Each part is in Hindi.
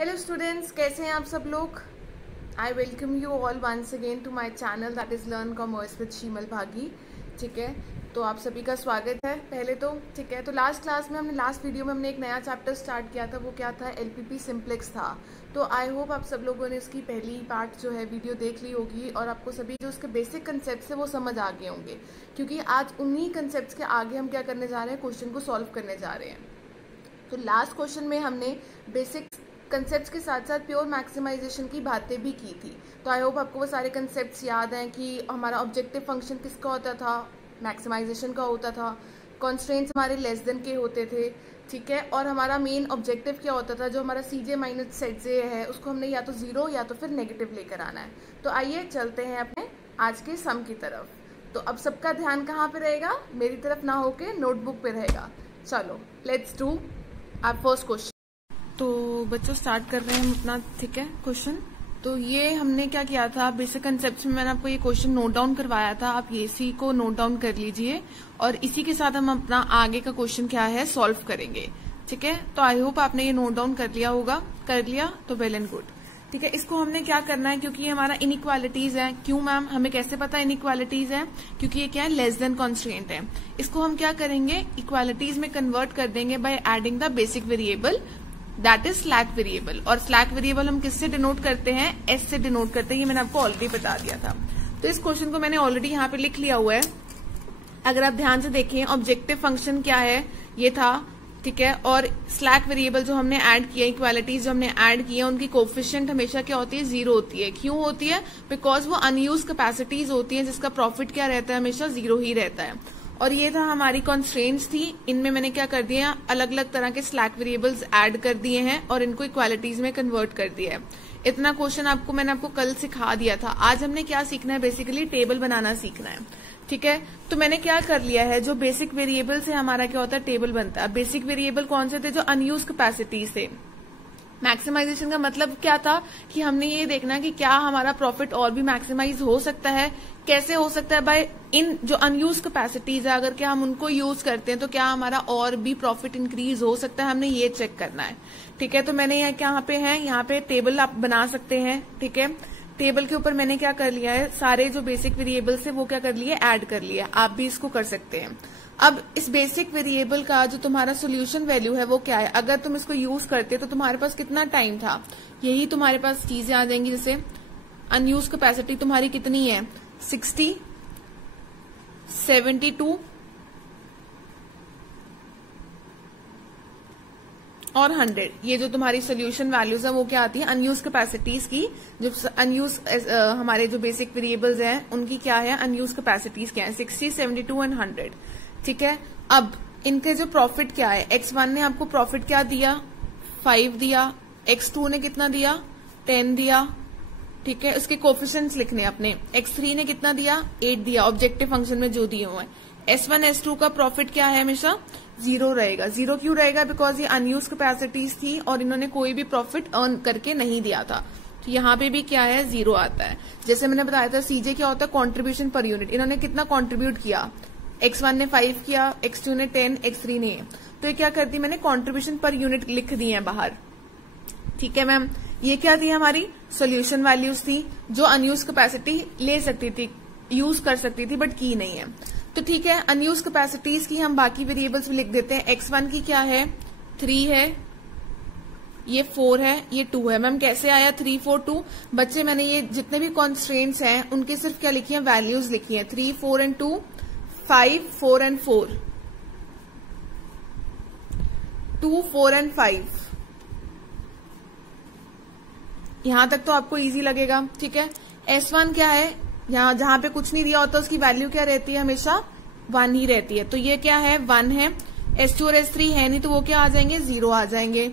हेलो स्टूडेंट्स, कैसे हैं आप सब लोग। I welcome you all once again to my channel that is learn commerce with Sheemal Bhagi. ठीक है, तो आप सभी का स्वागत है पहले तो। ठीक है, तो लास्ट क्लास में लास्ट वीडियो में हमने एक नया चैप्टर स्टार्ट किया था। वो क्या था? एलपीपी सिंप्लेक्स था। तो आई होप आप सब लोगों ने इसकी पहली पार्ट जो है वीडियो देख ली होगी और आपको सभी जो उसके बेसिक कंसेप्ट है वो समझ आ गए होंगे, क्योंकि आज उन्हीं कंसेप्ट के आगे हम क्या करने जा रहे हैं, क्वेश्चन को सॉल्व करने जा रहे हैं। तो लास्ट क्वेश्चन में हमने बेसिक कंसेप्ट्स के साथ साथ प्योर मैक्सिमाइजेशन की बातें भी की थी। तो आई होप आपको वो सारे कंसेप्ट्स याद हैं कि हमारा ऑब्जेक्टिव फंक्शन किसका होता था, मैक्सिमाइजेशन का होता था। कॉन्स्ट्रेंट्स हमारे लेस देन के होते थे। ठीक है, और हमारा मेन ऑब्जेक्टिव क्या होता था, जो हमारा सी जे माइनस सेट जे है उसको हमने या तो ज़ीरो या तो फिर नेगेटिव लेकर आना है। तो आइए चलते हैं अपने आज के सम की तरफ। तो अब सबका ध्यान कहाँ पे रहेगा? मेरी तरफ ना होके नोटबुक पे रहेगा। चलो लेट्स डू आप फर्स्ट क्वेश्चन। तो बच्चों स्टार्ट कर रहे हैं हम अपना, ठीक है, क्वेश्चन। तो ये हमने क्या किया था, बेसिक कंसेप्ट में मैंने आपको ये क्वेश्चन नोट डाउन करवाया था। आप ये इसी को नोट डाउन कर लीजिए और इसी के साथ हम अपना आगे का क्वेश्चन क्या है सॉल्व करेंगे। ठीक है, तो आई होप आपने ये नोट डाउन कर लिया होगा। कर लिया तो वेल एंड गुड। ठीक है, इसको हमने क्या करना है, क्योंकि ये हमारा इनइक्वालिटीज है। क्यों मैम? हमें कैसे पता इनइक्वालिटीज है? क्योंकि ये क्या है, लेस देन कॉन्स्ट्रेंट है। इसको हम क्या करेंगे, इक्वालिटीज में कन्वर्ट कर देंगे by adding the basic variable that is slack variable. और स्लैक वेरिएबल हम किससे डिनोट करते हैं? एस से डिनोट करते हैं। ये मैंने आपको ऑलरेडी बता दिया था। तो इस क्वेश्चन को मैंने ऑलरेडी यहाँ पे लिख लिया हुआ है। अगर आप ध्यान से देखें, ऑब्जेक्टिव फंक्शन क्या है, ये था। ठीक है, और स्लैक वेरिएबल जो हमने ऐड किया, इक्वालिटीज जो हमने ऐड किया, उनकी कोफिशिएंट हमेशा क्या होती है? जीरो होती है। क्यों होती है? बिकॉज वो अनयूज कैपेसिटीज होती है, जिसका प्रॉफिट क्या रहता है? हमेशा जीरो ही रहता है। और ये था हमारी कॉन्स्ट्रेंट्स थी। इनमें मैंने क्या कर दिया, अलग अलग तरह के स्लैक वेरिएबल्स ऐड कर दिए हैं और इनको इक्वालिटीज में कन्वर्ट कर दिया है। इतना क्वेश्चन मैंने आपको कल सिखा दिया था। आज हमने क्या सीखना है, बेसिकली टेबल बनाना सीखना है। ठीक है, तो मैंने क्या कर लिया है, जो बेसिक वेरिएबल से हमारा क्या होता है, टेबल बनता है। बेसिक वेरिएबल कौन से थे? जो अनयूज कैपेसिटी से। मैक्सिमाइजेशन का मतलब क्या था कि हमने ये देखना कि क्या हमारा प्रॉफिट और भी मैक्सिमाइज हो सकता है। कैसे हो सकता है? बाय इन जो अनयूज कैपेसिटीज है, अगर क्या हम उनको यूज करते हैं तो क्या हमारा और भी प्रॉफिट इंक्रीज हो सकता है, हमने ये चेक करना है। ठीक है, तो मैंने यहाँ पे है, यहाँ पे टेबल आप बना सकते हैं। ठीक है, टेबल के ऊपर मैंने क्या कर लिया है, सारे जो बेसिक वेरिएबल्स है वो क्या कर लिए, ऐड कर लिया। आप भी इसको कर सकते हैं। अब इस बेसिक वेरिएबल का जो तुम्हारा सोल्यूशन वैल्यू है वो क्या है? अगर तुम इसको यूज करते तो तुम्हारे पास कितना टाइम था, यही तुम्हारे पास चीजें आ जाएंगी। जैसे अनयूज कैपेसिटी तुम्हारी कितनी है, 60, 72 और 100। ये जो तुम्हारी सोल्यूशन वैल्यूज है वो क्या आती है, अनयूज कैपेसिटीज की। जो अनयूज हमारे जो बेसिक वेरिएबल्स हैं उनकी क्या है, अनयूज कैपेसिटीज क्या है, 60, 72 एंड 100। ठीक है, अब इनके जो प्रॉफिट क्या है, x1 ने आपको प्रॉफिट क्या दिया, 5 दिया। x2 ने कितना दिया, 10 दिया। ठीक है, उसके कोफिशिएंट्स लिखने अपने। x3 ने कितना दिया, 8 दिया, ऑब्जेक्टिव फंक्शन में जो दिए हुए हैं। S1 S2 का प्रॉफिट क्या है, हमेशा जीरो रहेगा। जीरो क्यों रहेगा? बिकॉज ये अनयूज कैपेसिटीज थी और इन्होंने कोई भी प्रॉफिट अर्न करके नहीं दिया था। तो यहाँ पे भी क्या है, जीरो आता है। जैसे मैंने बताया था, सीजे क्या होता है, कॉन्ट्रीब्यूशन पर यूनिट। इन्होंने कितना कॉन्ट्रीब्यूट किया, x1 ने 5 किया, x2 ने 10, x3 ने। तो ये क्या कर दी मैंने, कॉन्ट्रीब्यूशन पर यूनिट लिख दी है बाहर। ठीक है मैम, ये क्या थी, हमारी सोल्यूशन वैल्यूज थी जो अनयूज कैपेसिटी ले सकती थी, यूज कर सकती थी, बट की नहीं है। तो ठीक है, अनयूज कैपेसिटीज की हम बाकी वेरिएबल्स भी लिख देते हैं। x1 की क्या है, 3 है, ये 4 है, ये 2 है। मैम कैसे आया 3, 4, 2? बच्चे मैंने ये जितने भी कॉन्स्ट्रेंट्स हैं उनके सिर्फ क्या लिखी है, वैल्यूज लिखी है। 3, 4 एंड 2, 5, 4 एंड 4, 2, 4 एंड 5। यहां तक तो आपको इजी लगेगा। ठीक है, S1 क्या है, यहाँ जहां पे कुछ नहीं दिया होता उसकी वैल्यू क्या रहती है, हमेशा 1 ही रहती है। तो ये क्या है, 1 है। S2 और S3 है नहीं तो वो क्या आ जाएंगे, 0 आ जाएंगे।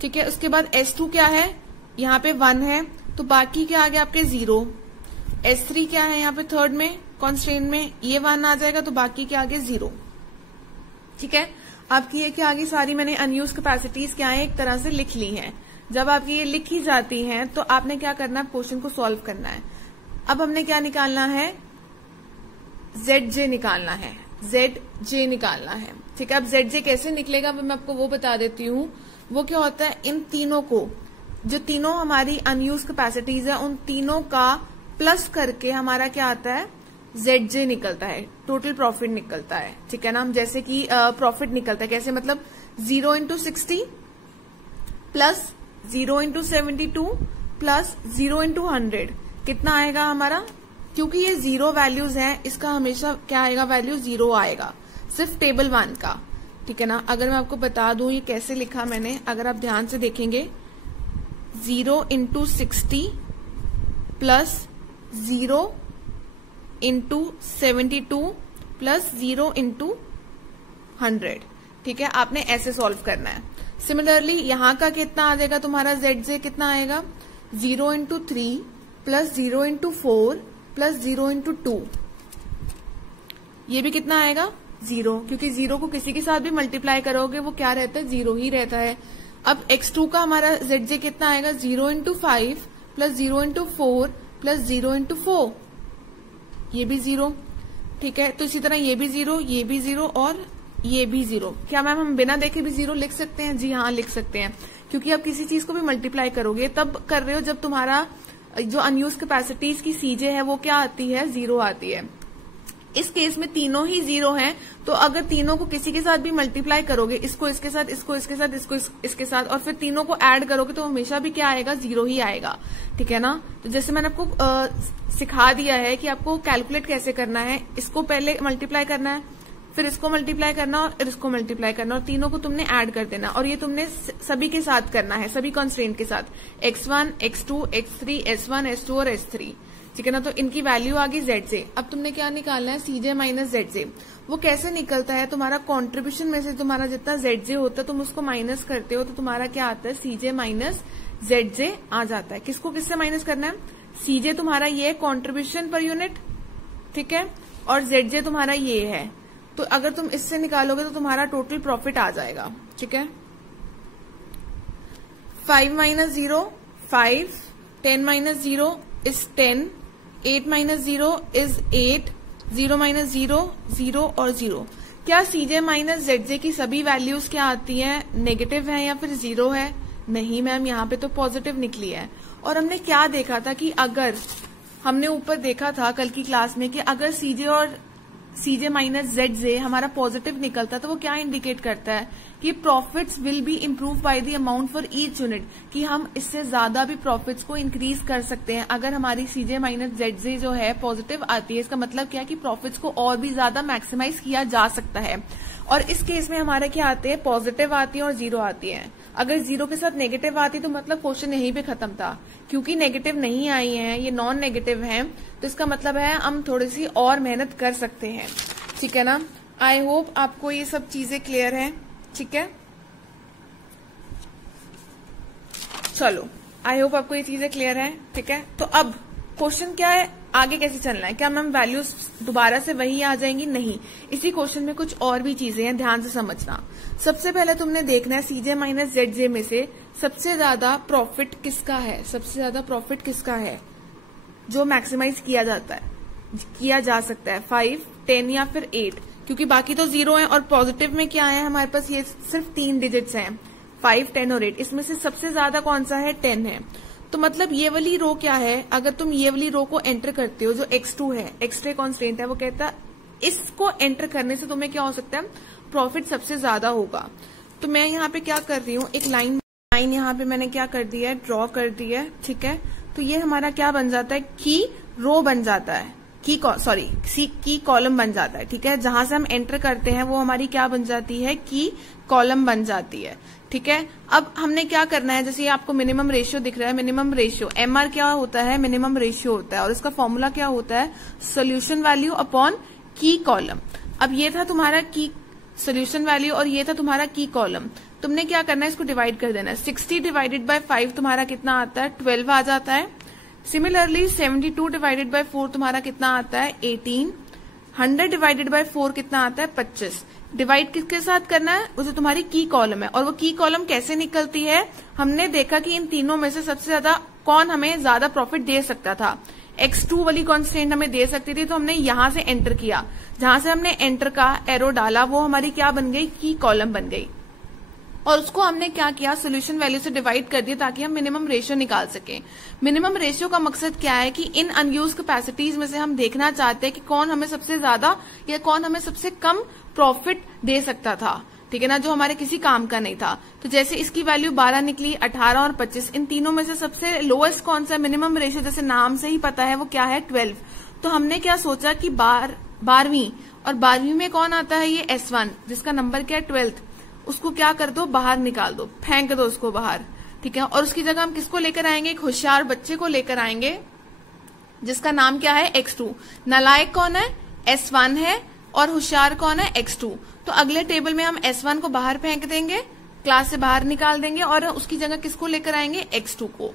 ठीक है, उसके बाद S2 क्या है, यहाँ पे 1 है तो बाकी क्या आ गया आपके 0। S3 क्या है, यहाँ पे थर्ड में कॉन्स्ट्रेंट में ये 1 आ जाएगा तो बाकी क्या आ गया, 0। ठीक है, आपकी ये क्या आ गई, सारी मैंने अनयूज कैपेसिटीज क्या है एक तरह से लिख ली हैं। जब आपकी ये लिखी जाती हैं तो आपने क्या करना है, क्वेश्चन को सॉल्व करना है। अब हमने क्या निकालना है, ZJ निकालना है, ZJ निकालना है। ठीक है, अब ZJ कैसे निकलेगा मैं आपको वो बता देती हूँ। वो क्या होता है, इन तीनों को जो तीनों हमारी अनयूज कैपेसिटीज है उन तीनों का प्लस करके हमारा क्या आता है, ZJ निकलता है, टोटल प्रॉफिट निकलता है। ठीक है ना, हम जैसे कि प्रॉफिट निकलता है कैसे, मतलब 0 into 60 plus 0 into 72 plus 0 into 100 कितना आएगा हमारा, क्योंकि ये जीरो वैल्यूज हैं इसका हमेशा क्या आएगा, वैल्यू 0 आएगा, सिर्फ टेबल 1 का। ठीक है ना, अगर मैं आपको बता दूं ये कैसे लिखा मैंने, अगर आप ध्यान से देखेंगे 0 into 60 plus 0 into 72 plus 0 into 100। ठीक है, आपने ऐसे सॉल्व करना है। सिमिलरली यहां का कितना आ जाएगा तुम्हारा, ZJ कितना आएगा, 0 into 3 plus 0 into 4 plus 0 into 2, ये भी कितना आएगा 0, क्योंकि 0 को किसी के साथ भी मल्टीप्लाई करोगे वो क्या रहता है, 0 ही रहता है। अब X2 का हमारा ZJ कितना आएगा, 0 into 5 plus 0 into 4 plus 0 into 4, ये भी 0। ठीक है, तो इसी तरह ये भी 0, ये भी 0 और ये भी 0। क्या मैम हम बिना देखे भी 0 लिख सकते हैं? जी हाँ, लिख सकते हैं, क्योंकि आप किसी चीज को भी मल्टीप्लाई करोगे तब कर रहे हो जब तुम्हारा जो अनयूज कैपेसिटीज की CJ है वो क्या आती है, 0 आती है। इस केस में तीनों ही 0 हैं, तो अगर तीनों को किसी के साथ भी मल्टीप्लाई करोगे, इसको इसके साथ, इसको इसके साथ, इसको इसके साथ, और फिर तीनों को ऐड करोगे तो हमेशा भी क्या आएगा, 0 ही आएगा। ठीक है ना, तो जैसे मैंने आपको सिखा दिया है कि आपको कैलकुलेट कैसे करना है, इसको पहले मल्टीप्लाई करना है, फिर इसको मल्टीप्लाई करना और इसको मल्टीप्लाई करना, और तीनों को तुमने ऐड कर देना, और ये तुमने सभी के साथ करना है, सभी कॉन्स्टेंट के साथ, X1, X2, X3, S1, S2 और S3। ठीक है ना, तो इनकी वैल्यू आ गई ZJ। अब तुमने क्या निकालना है, CJ माइनस ZJ। वो कैसे निकलता है, तुम्हारा कॉन्ट्रीब्यूशन में से तुम्हारा जितना ZJ होता है तुम उसको माइनस करते हो, तो तुम्हारा क्या आता है, CJ माइनस ZJ आ जाता है। किसको किससे माइनस करना है, CJ तुम्हारा ये कॉन्ट्रीब्यूशन पर यूनिट, ठीक है, और ZJ तुम्हारा ये है। तो अगर तुम इससे निकालोगे तो तुम्हारा टोटल प्रॉफिट आ जाएगा। ठीक है, 5 minus 0 5, 10 minus 0 is 10, 8 minus 0 is 8, 0 minus 0 0 और 0। क्या CJ माइनस ZJ की सभी वैल्यूज क्या आती हैं, नेगेटिव है या फिर 0 है? नहीं मैम, यहाँ पे तो पॉजिटिव निकली है। और हमने क्या देखा था कि अगर हमने ऊपर देखा था कल की क्लास में कि अगर CJ और CJ माइनस ZJ हमारा पॉजिटिव निकलता तो वो क्या इंडिकेट करता है कि profits will be improve by the amount for each unit, कि हम इससे ज्यादा भी प्रॉफिट्स को इंक्रीज कर सकते हैं। अगर हमारी CJ माइनस ZJ जो है पॉजिटिव आती है, इसका मतलब क्या है कि प्रॉफिट्स को और भी ज्यादा मैक्सिमाइज किया जा सकता है। और इस केस में हमारे क्या आते हैं, पॉजिटिव आती है और 0 आती है। अगर 0 के साथ नेगेटिव आती तो मतलब क्वेश्चन यहीं पे खत्म था। क्योंकि नेगेटिव नहीं आई है, ये नॉन नेगेटिव है, तो इसका मतलब है हम थोड़ी सी और मेहनत कर सकते हैं। ठीक है ना, आई होप आपको ये सब चीजें क्लियर है। ठीक है, चलो आई होप आपको ये चीजें क्लियर है। ठीक है, तो अब क्वेश्चन क्या है, आगे कैसे चलना है, क्या मैम वैल्यूज दोबारा से वही आ जाएंगी? नहीं, इसी क्वेश्चन में कुछ और भी चीजें हैं, ध्यान से समझना। सबसे पहले तुमने देखना है CJ माइनस ZJ में से सबसे ज्यादा प्रॉफिट किसका है, सबसे ज्यादा प्रॉफिट किसका है जो मैक्सिमाइज किया जा सकता है, 5, 10 या फिर 8, क्योंकि बाकी तो 0 है और पॉजिटिव में क्या है हमारे पास, ये सिर्फ 3 डिजिट्स हैं, 5, 10 और 8। इसमें से सबसे ज्यादा कौन सा है, 10 है। तो मतलब ये वाली रो क्या है, अगर तुम ये वाली रो को एंटर करते हो जो X2 है, एक्स्ट्रा कॉन्स्टेंट है, वो कहता है इसको एंटर करने से तुम्हें क्या हो सकता है, प्रॉफिट सबसे ज्यादा होगा। तो मैं यहाँ पे क्या कर रही हूँ, एक लाइन यहाँ पे मैंने क्या कर दिया है, ड्रॉ कर दी है। ठीक है, तो ये हमारा क्या बन जाता है, की रो बन जाता है, की कॉलम बन जाता है। ठीक है, जहां से हम एंटर करते हैं वो हमारी क्या बन जाती है, की कॉलम बन जाती है। ठीक है, अब हमने क्या करना है, जैसे ये आपको मिनिमम रेशियो दिख रहा है, मिनिमम रेशियो MR क्या होता है, मिनिमम रेशियो होता है, और इसका फॉर्मूला क्या होता है, सोल्यूशन वैल्यू अपॉन की कॉलम। अब ये था तुम्हारा की सोल्यूशन वैल्यू और ये था तुम्हारा की कॉलम। तुमने क्या करना है, इसको डिवाइड कर देना है। 60 डिवाइडेड बाय 5 तुम्हारा कितना आता है, 12 आ जाता है। सिमिलरली 72 डिवाइडेड बाय 4 तुम्हारा कितना आता है, 18। 100 डिवाइडेड बाय 4 कितना आता है, 25। डिवाइड किसके साथ करना है, वो जो तुम्हारी की कॉलम है। और वो की कॉलम कैसे निकलती है, हमने देखा कि इन तीनों में से सबसे ज्यादा कौन हमें ज्यादा प्रॉफिट दे सकता था, X2 वाली कॉन्स्टेंट हमें दे सकती थी, तो हमने यहां से एंटर किया, जहां से हमने एंटर का एरो डाला वो हमारी क्या बन गई, की कॉलम बन गई। और उसको हमने क्या किया, सोल्यूशन वैल्यू से डिवाइड कर दिया ताकि हम मिनिमम रेशियो निकाल सकें। मिनिमम रेशियो का मकसद क्या है कि इन अनयूज कैपेसिटीज में से हम देखना चाहते हैं कि कौन हमें सबसे ज्यादा या कौन हमें सबसे कम प्रॉफिट दे सकता था, ठीक है ना, जो हमारे किसी काम का नहीं था। तो जैसे इसकी वैल्यू 12 निकली, 18 और 25, इन तीनों में से सबसे लोएस्ट कौन सा मिनिमम रेशियो, जैसे नाम से ही पता है वो क्या है, 12। तो हमने क्या सोचा कि 12वीं और 12वीं में कौन आता है, ये S1 जिसका नंबर क्या है 12th, उसको क्या कर दो, बाहर निकाल दो, फेंक दो उसको बाहर, ठीक है। और उसकी जगह हम किसको लेकर आएंगे, एक होशियार बच्चे को लेकर आएंगे जिसका नाम क्या है, X2। नालायक कौन है, S1 है, और होशियार कौन है, X2। तो अगले टेबल में हम S1 को बाहर फेंक देंगे, क्लास से बाहर निकाल देंगे, और उसकी जगह किसको लेकर आएंगे, X2 को।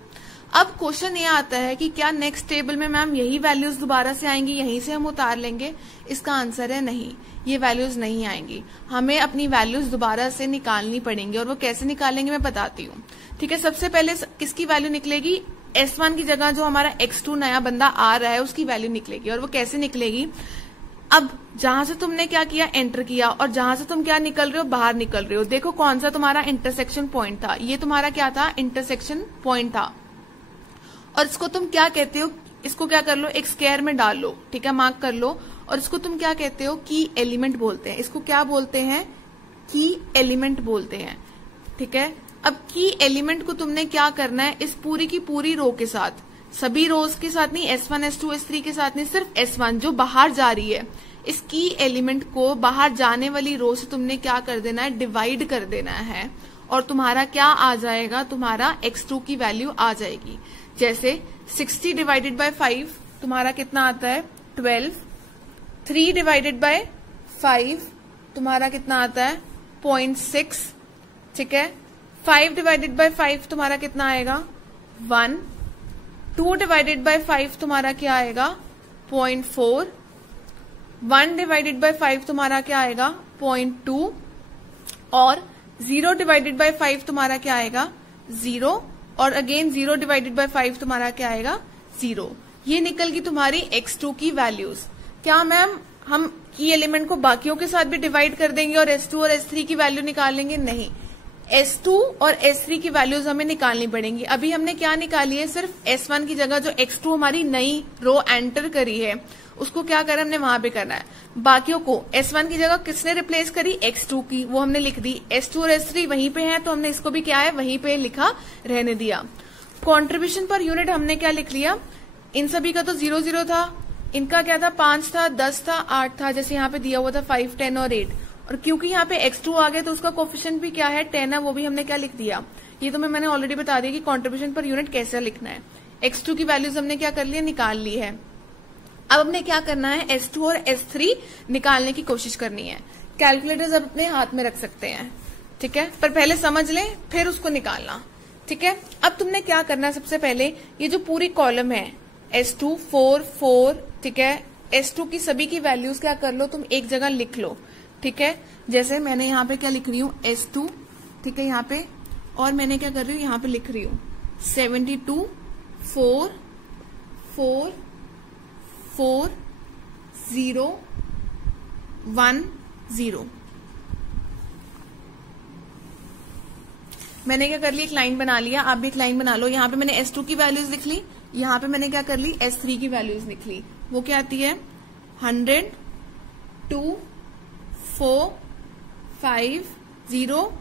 अब क्वेश्चन ये आता है कि क्या नेक्स्ट टेबल में मैम यही वैल्यूज दोबारा से आएंगी, यहीं से हम उतार लेंगे? इसका आंसर है नहीं, ये वैल्यूज नहीं आएंगी, हमें अपनी वैल्यूज दोबारा से निकालनी पड़ेंगी। और वो कैसे निकालेंगे मैं बताती हूँ, ठीक है। सबसे पहले किसकी वैल्यू निकलेगी, S1 की जगह जो हमारा X2 नया बंदा आ रहा है उसकी वैल्यू निकलेगी। और वो कैसे निकलेगी, अब जहां से तुमने क्या किया, एंटर किया, और जहां से तुम क्या निकल रहे हो, बाहर निकल रहे हो, देखो कौन सा तुम्हारा इंटरसेक्शन पॉइंट था, ये तुम्हारा क्या था, इंटरसेक्शन पॉइंट था। और इसको तुम क्या कहते हो, इसको क्या कर लो, एक स्क्वायर में डाल लो, ठीक है, मार्क कर लो। और इसको तुम क्या कहते हो, की एलिमेंट बोलते हैं। इसको क्या बोलते हैं, की एलिमेंट बोलते हैं, ठीक है। अब की एलिमेंट को तुमने क्या करना है, इस पूरी की पूरी रो के साथ, सभी रोज के साथ नहीं, S1 S2 S3 के साथ नहीं, सिर्फ S1 जो बाहर जा रही है, इस की एलिमेंट को बाहर जाने वाली रो से तुमने क्या कर देना है, डिवाइड कर देना है। और तुम्हारा क्या आ जाएगा, तुम्हारा X2 की वैल्यू आ जाएगी। जैसे 60 डिवाइडेड बाय 5 तुम्हारा कितना आता है, 12। 3 डिवाइडेड बाय 5 तुम्हारा कितना आता है, 0.6, ठीक है। 5 डिवाइडेड बाय 5 तुम्हारा कितना आएगा, 1। 2 डिवाइडेड बाय 5 तुम्हारा क्या आएगा, 0.4। 1 डिवाइडेड बाय 5 तुम्हारा क्या आएगा, 0.2। और 0 डिवाइडेड बाय 5 तुम्हारा क्या आएगा, 0। और अगेन 0 डिवाइडेड बाय 5 तुम्हारा क्या आएगा, 0। ये निकल गई तुम्हारी X2 की वैल्यूज। क्या मैम हम की एलिमेंट को बाकियों के साथ भी डिवाइड कर देंगे और S2 और S3 की वैल्यू निकालेंगे? नहीं, S2 और S3 की वैल्यूज हमें निकालनी पड़ेंगी। अभी हमने क्या निकाली है, सिर्फ S1 की जगह जो X2 हमारी नई रो एंटर करी है उसको क्या करें, हमने वहां पे करना है। बाकियों को S1 की जगह किसने रिप्लेस करी, X2 की, वो हमने लिख दी। S2 और S3 वहीं पे हैं तो हमने इसको भी क्या है, वहीं पे लिखा रहने दिया। कंट्रीब्यूशन पर यूनिट हमने क्या लिख लिया, इन सभी का तो 0 था, इनका क्या था, 5 था, 10 था, 8 था, जैसे यहाँ पे दिया हुआ था 5, 10 और 8। और क्योंकि यहाँ पे X2 आ गया तो उसका कोफिशिएंट भी क्या है, 10 है, वो भी हमने क्या लिख दिया। ये तो मैंने ऑलरेडी बता दिया कि कंट्रीब्यूशन पर यूनिट कैसे लिखना है। X2 की वैल्यूज हमने क्या कर लिया, निकाल ली है। अब हमने क्या करना है, S2 और S3 निकालने की कोशिश करनी है। कैलकुलेटर्स अब अपने हाथ में रख सकते हैं, ठीक है, पर पहले समझ लें फिर उसको निकालना, ठीक है। अब तुमने क्या करना है, सबसे पहले ये जो पूरी कॉलम है S2 4 4, ठीक है, S2 की सभी की वैल्यूज क्या कर लो, तुम एक जगह लिख लो, ठीक है। जैसे मैंने यहाँ पे क्या लिख रही हूँ, S2, ठीक है, यहाँ पे, और मैंने क्या कर रही हूँ, यहाँ पे लिख रही हूँ 72 4 4 4 0 1 0। मैंने क्या कर लिया, एक लाइन बना लिया, आप भी एक लाइन बना लो। यहाँ पे मैंने S2 की वैल्यूज लिख ली, यहाँ पे मैंने क्या कर ली, S3 की वैल्यूज लिख ली। वो क्या आती है, 100 2 4 5 0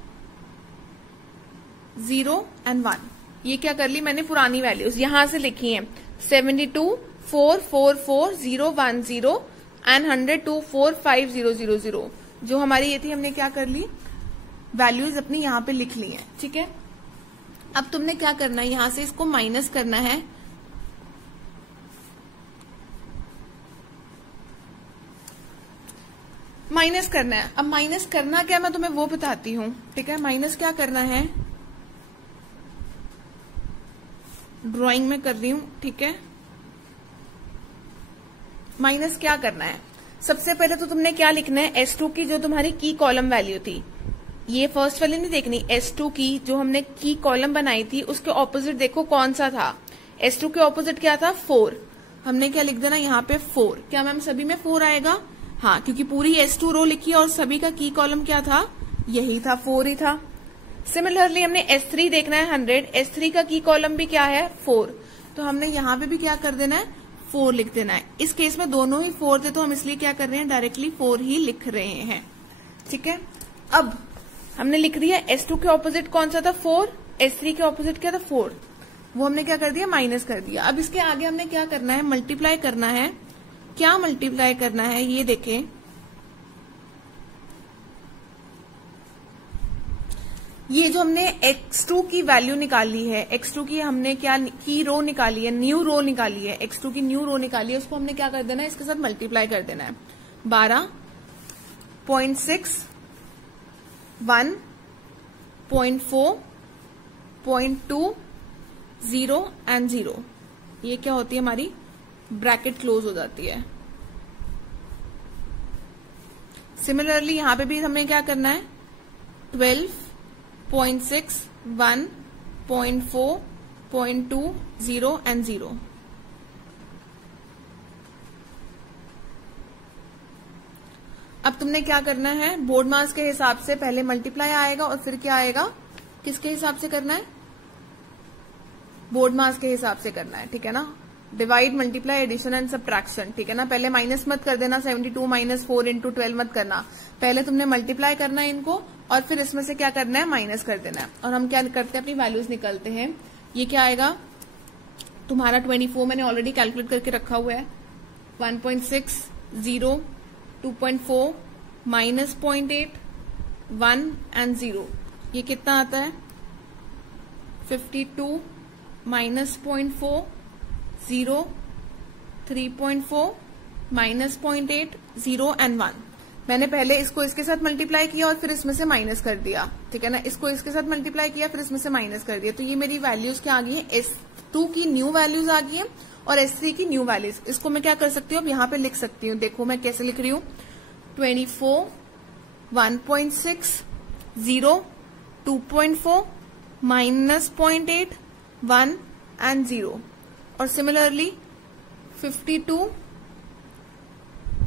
0 एंड 1। ये क्या कर ली, मैंने पुरानी वैल्यूज यहां से लिखी हैं, 72 4 4 4 0 1 0 एंड 100 2 4 5 0 0 0। जो हमारी ये थी हमने क्या कर ली, वैल्यूज अपनी यहाँ पे लिख ली हैं, ठीक है। अब तुमने क्या करना है, यहां से इसको माइनस करना है, माइनस करना है। अब माइनस करना क्या, मैं तुम्हें वो बताती हूँ, ठीक है। माइनस क्या करना है, ड्राइंग में कर रही हूँ, ठीक है। माइनस क्या करना है, सबसे पहले तो तुमने क्या लिखना है, S2 की जो तुम्हारी की कॉलम वैल्यू थी, ये फर्स्ट वाली नहीं देखनी, S2 की जो हमने की कॉलम बनाई थी उसके ऑपोजिट देखो कौन सा था, S2 के ऑपोजिट क्या था, 4। हमने क्या लिख देना यहाँ पे 4। क्या मैम सभी में 4 आएगा, हाँ, क्योंकि पूरी S2 रो लिखी और सभी का की कॉलम क्या था, यही था, 4 ही था। सिमिलरली हमने S3 देखना है 100, S3 का की कॉलम भी क्या है 4, तो हमने यहां पे भी क्या कर देना है 4 लिख देना है। इस केस में दोनों ही 4 थे तो हम इसलिए क्या कर रहे हैं डायरेक्टली 4 ही लिख रहे हैं। ठीक है, अब हमने लिख दिया S2 के ऑपोजिट कौन सा था 4, S3 के ऑपोजिट क्या था 4, वो हमने क्या कर दिया माइनस कर दिया। अब इसके आगे हमने क्या करना है मल्टीप्लाई करना है। क्या मल्टीप्लाई करना है ये देखें, ये जो हमने x2 की वैल्यू निकाली है, x2 की हमने क्या की रो निकाली है, न्यू रो निकाली है, x2 की न्यू रो निकाली है, उसको हमने क्या कर देना है इसके साथ मल्टीप्लाई कर देना है। 12.6 1.4 0.2 0 एंड 0, ये क्या होती है हमारी ब्रैकेट क्लोज हो जाती है। सिमिलरली यहां पे भी हमें क्या करना है 12.6 1.4 0.2 0 एंड 0। अब तुमने क्या करना है बोर्ड मास के हिसाब से पहले मल्टीप्लाई आएगा और फिर क्या आएगा, किसके हिसाब से करना है बोर्ड मास के हिसाब से करना है। ठीक है ना, divide multiply addition and subtraction. ठीक है ना, पहले माइनस मत कर देना, 72 माइनस 4 इंटू 12 मत करना, पहले तुमने मल्टीप्लाई करना है इनको और फिर इसमें से क्या करना है माइनस कर देना है। और हम क्या करते हैं अपनी वैल्यूज निकलते हैं। ये क्या आएगा तुम्हारा 24 मैंने ऑलरेडी कैलकुलेट करके रखा हुआ है, 1.6 0 2.4 माइनस 0.8 1 एंड 0, ये कितना आता है 52 माइनस 0.4 0 3.4 माइनस 0.8 0 एंड 1। मैंने पहले इसको इसके साथ मल्टीप्लाई किया और फिर इसमें से माइनस कर दिया। ठीक है ना, इसको इसके साथ मल्टीप्लाई किया फिर इसमें से माइनस कर दिया, तो ये मेरी वैल्यूज क्या आ गई है S2 की न्यू वैल्यूज आ गई है और S3 की न्यू वैल्यूज। इसको मैं क्या कर सकती हूँ अब यहाँ पे लिख सकती हूँ, देखो मैं कैसे लिख रही हूँ 24 1.6 0 2.4 माइनस 0.8 1 एंड 0, और सिमिलरली 52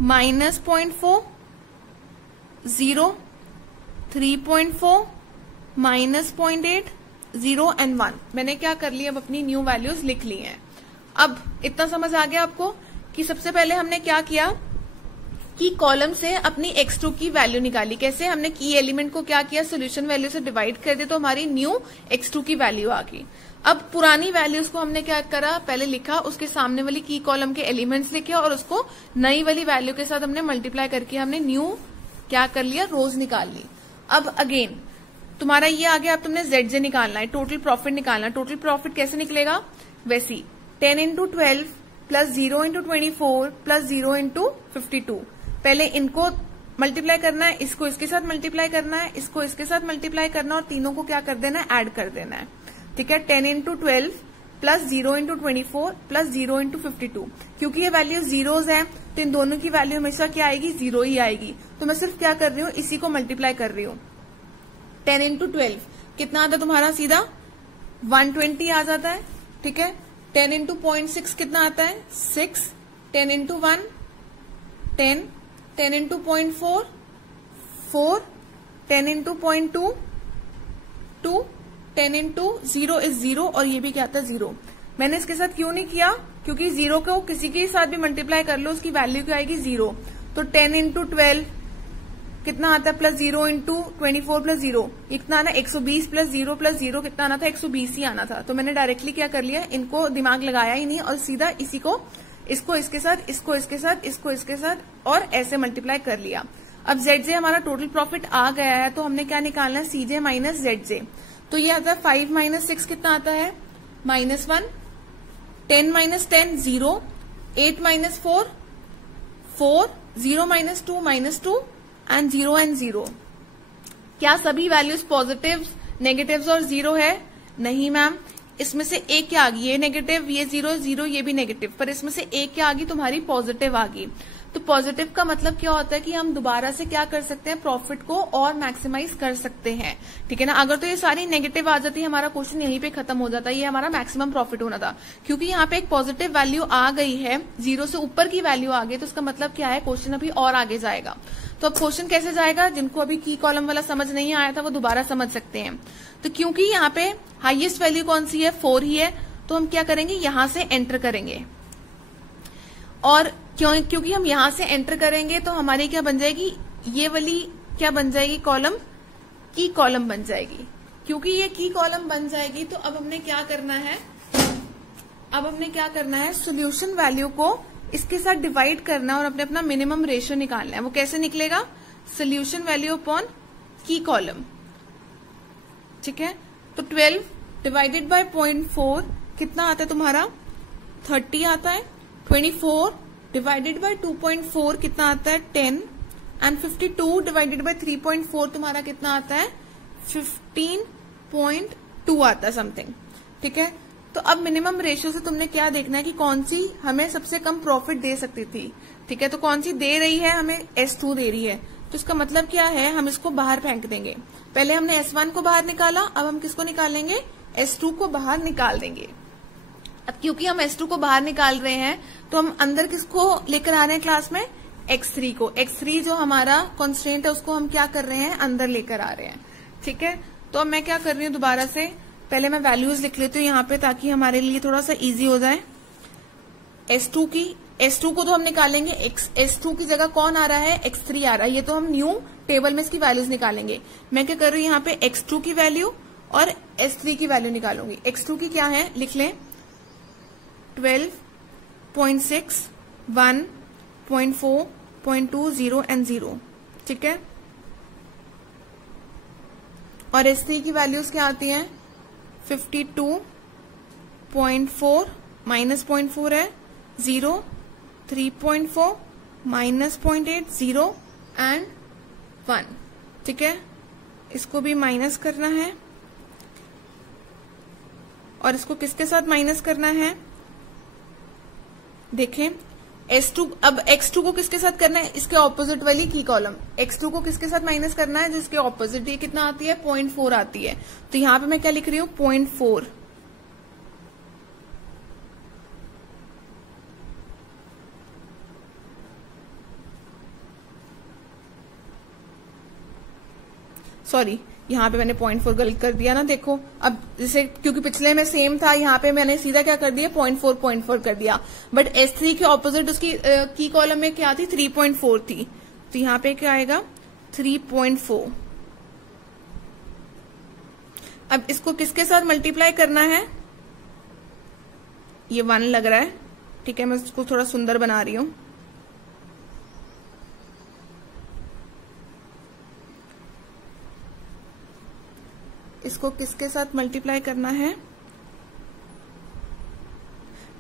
माइनस 0.4 0 3.4 माइनस 0.8 0 एंड 1। मैंने क्या कर लिया अब अपनी न्यू वैल्यूज लिख ली हैं। अब इतना समझ आ गया आपको कि सबसे पहले हमने क्या किया कि कॉलम से अपनी x2 की वैल्यू निकाली। कैसे, हमने की एलिमेंट को क्या किया सोल्यूशन वैल्यू से डिवाइड कर दिया तो हमारी न्यू x2 की वैल्यू आ गई। अब पुरानी वैल्यूज को हमने क्या करा पहले लिखा, उसके सामने वाली की कॉलम के एलिमेंट्स लिखे और उसको नई वाली वैल्यू के साथ हमने मल्टीप्लाई करके हमने न्यू क्या कर लिया रोज निकाल ली। अब अगेन तुम्हारा ये आ गया, अब तुमने ZJ निकालना है, टोटल प्रॉफिट निकालना है। टोटल प्रॉफिट कैसे निकलेगा वैसी 10 into 12 plus 0 into 24 plus 0 into 52। पहले इनको मल्टीप्लाई करना है, इसको इसके साथ मल्टीप्लाई करना है, इसको इसके साथ मल्टीप्लाई करना और तीनों को क्या कर देना है ऐड कर देना है। ठीक है, 10 into 12 plus 0 into 24 plus 0 into 52। क्योंकि ये वैल्यू जीरोज है तो इन दोनों की वैल्यू हमेशा क्या आएगी जीरो ही आएगी, तो मैं सिर्फ क्या कर रही हूँ इसी को मल्टीप्लाई कर रही हूँ। 10 इंटू 12 कितना आता है तुम्हारा सीधा 120 आ जाता है। ठीक है, 10 इंटू 0.6 कितना आता है 6, 10 into 1 10, 10 into 0.4 4, 10 into 0.2 2, 10 into 0 is 0 और ये भी क्या आता है 0। मैंने इसके साथ क्यों नहीं किया, क्योंकि 0 को किसी के साथ भी मल्टीप्लाई कर लो उसकी वैल्यू क्या आएगी 0। तो 10 इंटू 12 कितना आता है प्लस 0 इंटू 24 प्लस 0 कितना आना 120 प्लस 0 प्लस 0 कितना आना था 120 ही आना था। तो मैंने डायरेक्टली क्या कर लिया, इनको दिमाग लगाया ही नहीं और सीधा इसी को इसको इसके साथ इसको इसके साथ इसको इसके साथ और ऐसे मल्टीप्लाई कर लिया। अब ZJ हमारा टोटल प्रॉफिट आ गया है तो हमने क्या निकालना है CJ माइनस ZJ। तो ये आता है 5 माइनस 6 कितना आता है -1, 10 minus 10 0, 8 minus 4 4, 0 minus 2 -2 and 0 and 0। क्या सभी वैल्यूज पॉजिटिव नेगेटिव्स और 0 है? नहीं मैम, इसमें से एक क्या आ गई, ये नेगेटिव ये 0 0 ये भी नेगेटिव, पर इसमें से एक क्या आ गई तुम्हारी पॉजिटिव आ गई। तो पॉजिटिव का मतलब क्या होता है कि हम दोबारा से क्या कर सकते हैं, प्रॉफिट को और मैक्सिमाइज कर सकते हैं, ठीक है ना। अगर तो ये सारी नेगेटिव आ जाती, हमारा क्वेश्चन यहीं पे खत्म हो जाता, ये हमारा मैक्सिमम प्रॉफिट होना था। क्योंकि यहाँ पे एक पॉजिटिव वैल्यू आ गई है, 0 से ऊपर की वैल्यू आ गई, तो इसका मतलब क्या है, क्वेश्चन अभी और आगे जाएगा। तो अब क्वेश्चन कैसे जाएगा, जिनको अभी की कॉलम वाला समझ नहीं आया था वो दोबारा समझ सकते हैं। तो क्योंकि यहाँ पे हाईएस्ट वैल्यू कौन सी है, 4 ही है, तो हम क्या करेंगे, यहां से एंटर करेंगे। और क्योंकि हम यहां से एंटर करेंगे तो हमारी क्या बन जाएगी, ये वाली क्या बन जाएगी, कॉलम, की कॉलम बन जाएगी। क्योंकि ये की कॉलम बन जाएगी तो अब हमने क्या करना है, सोल्यूशन वैल्यू को इसके साथ डिवाइड करना और अपने अपना मिनिमम रेशियो निकालना है। वो कैसे निकलेगा, सोल्यूशन वैल्यू अपॉन की कॉलम, ठीक है। तो 12 डिवाइडेड बाय 0.4 कितना आता है तुम्हारा, 30 आता है। 24 डिवाइडेड बाय 2.4 कितना आता है, 10। एंड 52 डिवाइडेड बाय 3.4 तुम्हारा कितना आता है, 15.2 आता है समथिंग, ठीक है। तो अब मिनिमम रेशियो से तुमने क्या देखना है कि कौन सी हमें सबसे कम प्रॉफिट दे सकती थी, ठीक है। तो कौन सी दे रही है, हमें S2 दे रही है, तो इसका मतलब क्या है, हम इसको बाहर फेंक देंगे। पहले हमने S1 को बाहर निकाला, अब हम किसको निकालेंगे, S2 को बाहर निकाल देंगे। अब क्योंकि हम S2 को बाहर निकाल रहे हैं तो हम अंदर किसको लेकर आ रहे हैं क्लास में, X3 को। X3 जो हमारा कॉन्स्टेंट है उसको हम क्या कर रहे हैं, अंदर लेकर आ रहे हैं, ठीक है। तो अब मैं क्या कर रही हूँ, दोबारा से पहले मैं वैल्यूज लिख लेती हूँ यहाँ पे ताकि हमारे लिए थोड़ा सा इजी हो जाए। S2 को तो हम निकालेंगे, S2 की जगह कौन आ रहा है, X3 आ रहा है। ये तो हम न्यू टेबल में इसकी वैल्यूज निकालेंगे। मैं क्या कर रही हूँ, यहाँ पे X2 की वैल्यू और S3 की वैल्यू निकालूंगी। X2 की क्या है, लिख लें, 12.6, 1.4, 0.2, 0 एंड 0, ठीक है। और S3 की वैल्यूज क्या आती हैं, 52.4 माइनस 0.4 है, 0, 3.4 माइनस 0.8, 0 एंड 1, ठीक है। इसको भी माइनस करना है और इसको किसके साथ माइनस करना है, देखें S2। अब X2 को किसके साथ करना है, इसके ऑपोजिट वाली की कॉलम। X2 को किसके साथ माइनस करना है, जो इसके ऑपोजिट, ये कितना आती है, 0.4 आती है। तो यहां पे मैं क्या लिख रही हूं, 0.4। सॉरी, यहाँ पे मैंने 0.4 गलत कर दिया ना, देखो। अब जैसे क्योंकि पिछले में सेम था, यहाँ पे मैंने सीधा क्या कर दिया, 0.4 कर दिया। बट S3 के ऑपोजिट उसकी की कॉलम में क्या थी, 3.4 थी। तो यहाँ पे क्या आएगा, 3.4। अब इसको किसके साथ मल्टीप्लाई करना है, ये 1 लग रहा है, ठीक है। मैं इसको थोड़ा सुंदर बना रही हूं। इसको किसके साथ मल्टीप्लाई करना है,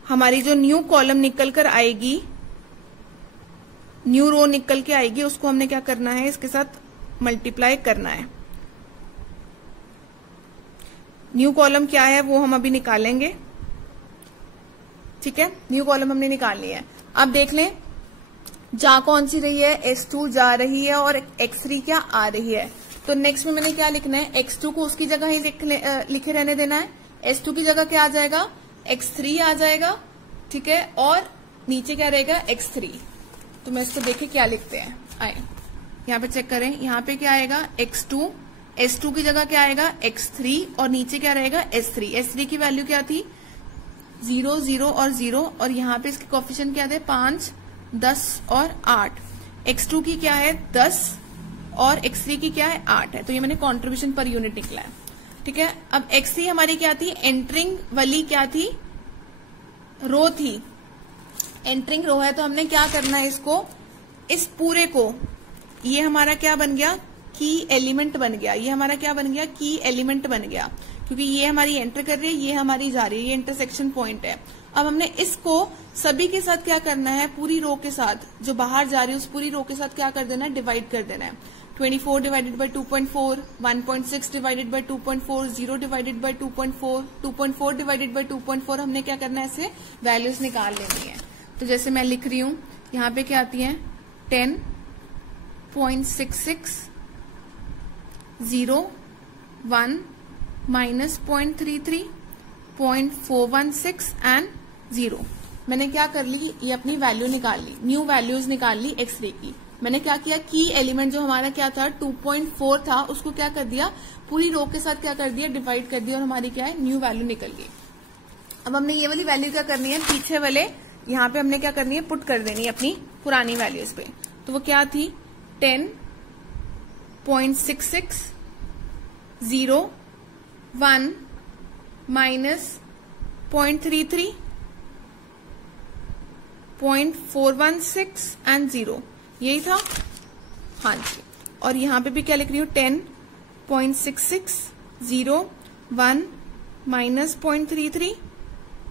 हमारी जो न्यू कॉलम निकल कर आएगी, न्यू रो निकल के आएगी, उसको हमने क्या करना है, इसके साथ मल्टीप्लाई करना है। न्यू कॉलम क्या है वो हम अभी निकालेंगे, ठीक है। न्यू कॉलम हमने निकालनी है। अब देख लें, जा कौन सी रही है, S2 जा रही है और X3 क्या आ रही है। तो नेक्स्ट में मैंने क्या लिखना है, X2 को उसकी जगह ही लिखे रहने देना है। S2 की जगह क्या आ जाएगा, X3 आ जाएगा, ठीक है। और नीचे क्या रहेगा, X3। तो मैं इसको देखे क्या लिखते हैं, आए यहाँ पे चेक करें, यहाँ पे क्या आएगा, X2, S2 की जगह क्या आएगा, X3, और नीचे क्या रहेगा, S3। S3 की वैल्यू क्या थी, 0, 0 और 0, और यहाँ पे इसके कोफिशिएंट क्या थे, 5, 10 और 8। X2 की क्या है, 10, और X3 की क्या है, 8 है। तो ये मैंने कंट्रीब्यूशन पर यूनिट निकला है, ठीक है। अब X3 हमारी क्या थी, एंटरिंग वाली क्या थी, रो थी, एंटरिंग रो है। तो हमने क्या करना है, इसको, इस पूरे को, ये हमारा क्या बन गया, की एलिमेंट बन गया। ये हमारा क्या बन गया, की एलिमेंट बन गया, क्योंकि ये हमारी एंटर कर रही है, ये हमारी जा रही है, ये इंटरसेक्शन पॉइंट है। अब हमने इसको सभी के साथ क्या करना है, पूरी रो के साथ, जो बाहर जा रही है उस पूरी रो के साथ क्या कर देना है, डिवाइड कर देना है। 24 divided by 2.4, 1.6 divided by 2.4, 0 divided by 2.4, 2.4 divided by 2.4। हमने क्या करना है, ऐसे वैल्यूज निकाल लेनी है। तो जैसे मैं लिख रही हूँ यहाँ पे क्या आती है 10.66 0 1 माइनस 0.33 0.416 एंड 0। मैंने क्या कर ली, ये अपनी वैल्यू निकाल ली, न्यू वैल्यूज निकाल ली एक्सरे की। मैंने क्या किया, की एलिमेंट जो हमारा क्या था 2.4 था, उसको क्या कर दिया, पूरी रो के साथ क्या कर दिया, डिवाइड कर दिया और हमारी क्या है न्यू वैल्यू निकल गई। अब हमने ये वाली वैल्यू क्या करनी है, पीछे वाले यहाँ पे हमने क्या करनी है, पुट कर देनी है अपनी पुरानी वैल्यूज पे। तो वो क्या थी 10.66 0 1 माइनस 0.33 0.416 एंड 0, यही था। हाँ जी, और यहाँ पे भी क्या लिख रही हूँ 10.66 0 1 माइनस 0.33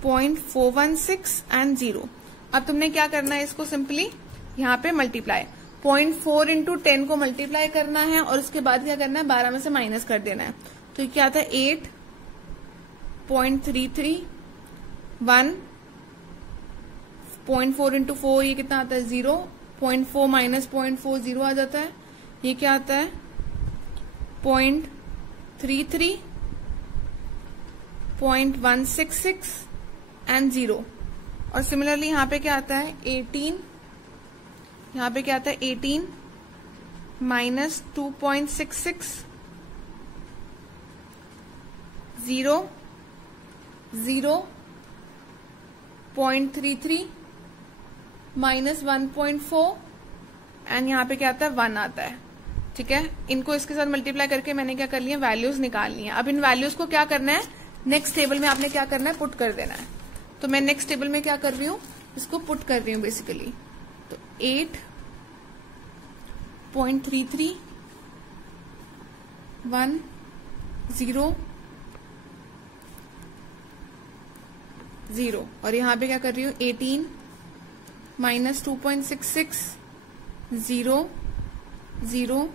0.416 एंड 0। अब तुमने क्या करना है, इसको सिंपली यहाँ पे मल्टीप्लाई 0.4 इंटू 10 को मल्टीप्लाई करना है और उसके बाद क्या करना है 12 में से माइनस कर देना है। तो क्या आता है 8.33 1 0.4 इंटू 4, ये कितना आता है 0, 0.4 माइनस 0.4 0 आ जाता है। ये क्या आता है 0.33 0.166 एंड 0। और सिमिलरली यहाँ पे क्या आता है 18, यहाँ पे क्या आता है 18 माइनस 2.66 0 0 0.33 माइनस 1.4 एंड यहाँ पे क्या आता है 1 आता है। ठीक है, इनको इसके साथ मल्टीप्लाई करके मैंने क्या कर लिया, वैल्यूज निकाल ली है। अब इन वैल्यूज को क्या करना है, नेक्स्ट टेबल में आपने क्या करना है, पुट कर देना है। तो मैं नेक्स्ट टेबल में क्या कर रही हूँ, इसको पुट कर रही हूँ बेसिकली। तो 8.33 1 0 0 और यहाँ पे क्या कर रही हूँ 18 माइनस 2.66 0 0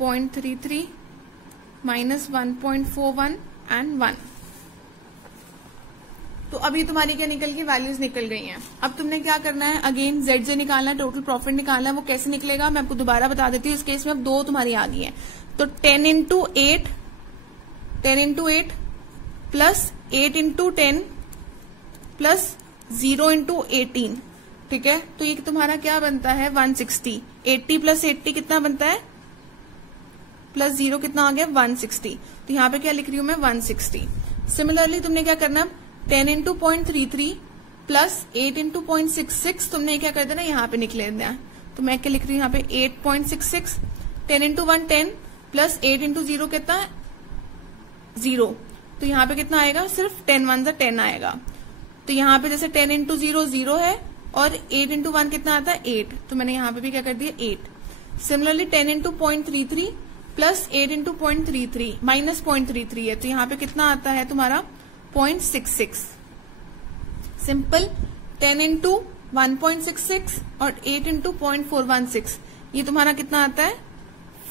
0.33 माइनस 1.41 एंड 1। तो अभी तुम्हारी क्या निकल गई, वैल्यूज निकल गई हैं। अब तुमने क्या करना है, अगेन ZJ निकालना है, टोटल प्रॉफिट निकालना है। वो कैसे निकलेगा मैं आपको दोबारा बता देती हूँ। इस केस में अब 2 तुम्हारी आ गई हैं। तो 10 into 8 plus 8 into 10 plus 0 into 18। ठीक है, तो ये तुम्हारा क्या बनता है 160। 80 प्लस 80 कितना बनता है, प्लस 0 कितना आ गया 160। तो यहाँ पे क्या लिख रही हूँ मैं 160। सिमिलरली तुमने क्या करना, 10 इंटू 0.33 प्लस 8 इंटू 0.66 तुमने क्या कर देना, यहाँ पे निकले देना। तो मैं क्या लिख रही हूँ यहाँ पे 8.66, 10 इंटू 1 10 प्लस 8 इंटू 0 कितना है 0। तो यहाँ पे कितना आएगा, सिर्फ 10 1 10 आएगा। तो यहाँ पे जैसे 10 इंटू 0 0 है और 8 इंटू 1 कितना आता है 8। तो मैंने यहाँ पे भी क्या कर दिया 8। Similarly 10 into 0.33 plus 8 into 0.33 minus 0.33 है। तो यहाँ पे कितना आता है तुम्हारा 0.66। सिंपल 10 इंटू 1.66 और 8 इंटू 0.416 ये तुम्हारा कितना आता है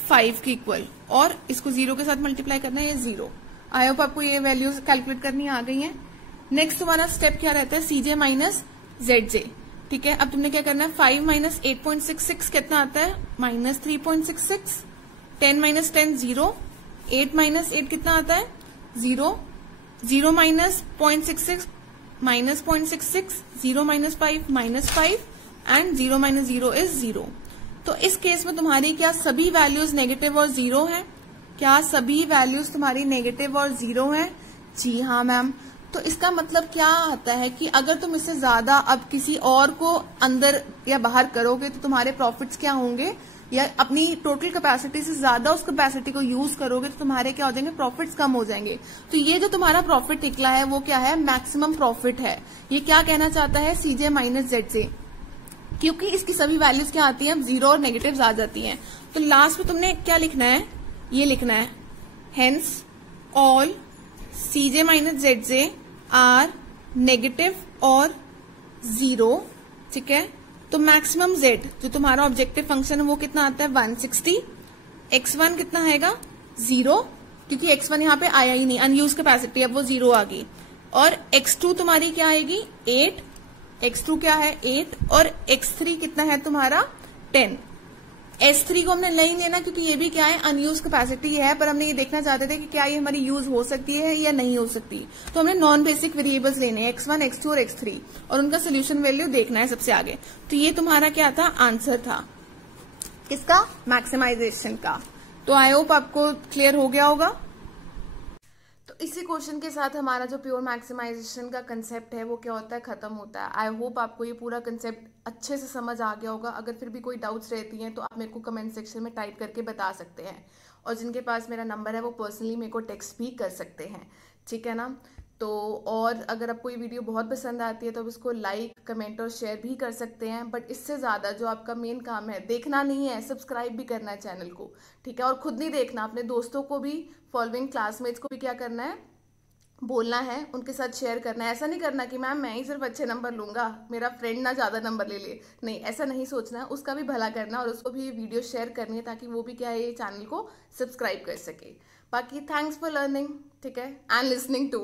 5 के इक्वल। और इसको 0 के साथ मल्टीप्लाई करना है, ये 0। आई होप आपको ये वैल्यूज कैलकुलेट करनी आ गई है। नेक्स्ट तुम्हारा स्टेप क्या रहता है, CJ माइनस ZJ। ठीक है, अब तुमने क्या करना है 5 माइनस 8.66 कितना आता है माइनस 3.66। 10 माइनस 10 0, 8 माइनस 8 कितना आता है 0, 0 minus 0.66 minus 0.66, 0 minus 5 minus 5 and 0 minus 0 is 0। तो इस केस में तुम्हारी क्या सभी वैल्यूज नेगेटिव और 0 है, क्या सभी वैल्यूज तुम्हारी नेगेटिव और 0 है? जी हाँ मैम। तो इसका मतलब क्या आता है कि अगर तुम इससे ज्यादा अब किसी और को अंदर या बाहर करोगे तो तुम्हारे प्रॉफिट्स क्या होंगे, या अपनी टोटल कैपेसिटी से ज्यादा उस कैपेसिटी को यूज करोगे तो तुम्हारे क्या हो जाएंगे, प्रॉफिट्स कम हो जाएंगे। तो ये जो तुम्हारा प्रॉफिट निकला है वो क्या है, मैक्सिमम प्रॉफिट है। ये क्या कहना चाहता है, CJ माइनस ZJ, क्योंकि इसकी सभी वैल्यूज क्या आती हैं, 0 और नेगेटिव्स आ जाती हैं। तो लास्ट में तुमने क्या लिखना है, ये लिखना है hence all CJ minus ZJ are negative और 0। ठीक है, तो मैक्सिमम Z जो तुम्हारा ऑब्जेक्टिव फंक्शन है वो कितना आता है 160। x1 कितना आएगा 0, क्योंकि x1 यहाँ पे आया ही नहीं, अनयूज कैपेसिटी, अब वो 0 आ गई। और x2 तुम्हारी क्या आएगी 8, x2 क्या है 8 और x3 कितना है तुम्हारा 10। S3 को हमने नहीं लेना क्योंकि ये भी क्या है अनयूज कैपेसिटी है, पर हमने ये देखना चाहते थे कि क्या ये हमारी यूज हो सकती है या नहीं हो सकती। तो हमने नॉन बेसिक वेरिएबल्स लेने हैं x1, x2 और x3 और उनका सोल्यूशन वैल्यू देखना है सबसे आगे। तो ये तुम्हारा क्या था आंसर था किसका मैक्सिमाइजेशन का। तो आई होप आपको क्लियर हो गया होगा। तो इसी क्वेश्चन के साथ हमारा जो प्योर मैक्सिमाइजेशन का कंसेप्ट है वो क्या होता है खत्म होता है। आई होप आपको ये पूरा कंसेप्ट अच्छे से समझ आ गया होगा। अगर फिर भी कोई डाउट्स रहती हैं तो आप मेरे को कमेंट सेक्शन में टाइप करके बता सकते हैं, और जिनके पास मेरा नंबर है वो पर्सनली मेरे को टेक्स्ट भी कर सकते हैं, ठीक है ना। तो और अगर आपको ये वीडियो बहुत पसंद आती है तो आप इसको लाइक कमेंट और शेयर भी कर सकते हैं, बट इससे ज़्यादा जो आपका मेन काम है देखना नहीं है, सब्सक्राइब भी करना है चैनल को, ठीक है। और खुद नहीं देखना, अपने दोस्तों को भी, फॉलोइंग क्लासमेट्स को भी क्या करना है बोलना है, उनके साथ शेयर करना है। ऐसा नहीं करना कि मैम मैं ही सिर्फ अच्छे नंबर लूंगा, मेरा फ्रेंड ना ज़्यादा नंबर ले ले, नहीं ऐसा नहीं सोचना है। उसका भी भला करना और उसको भी ये वीडियो शेयर करनी है ताकि वो भी क्या है ये चैनल को सब्सक्राइब कर सके। बाकी थैंक्स फॉर लर्निंग, ठीक है, एंड लिसनिंग टू।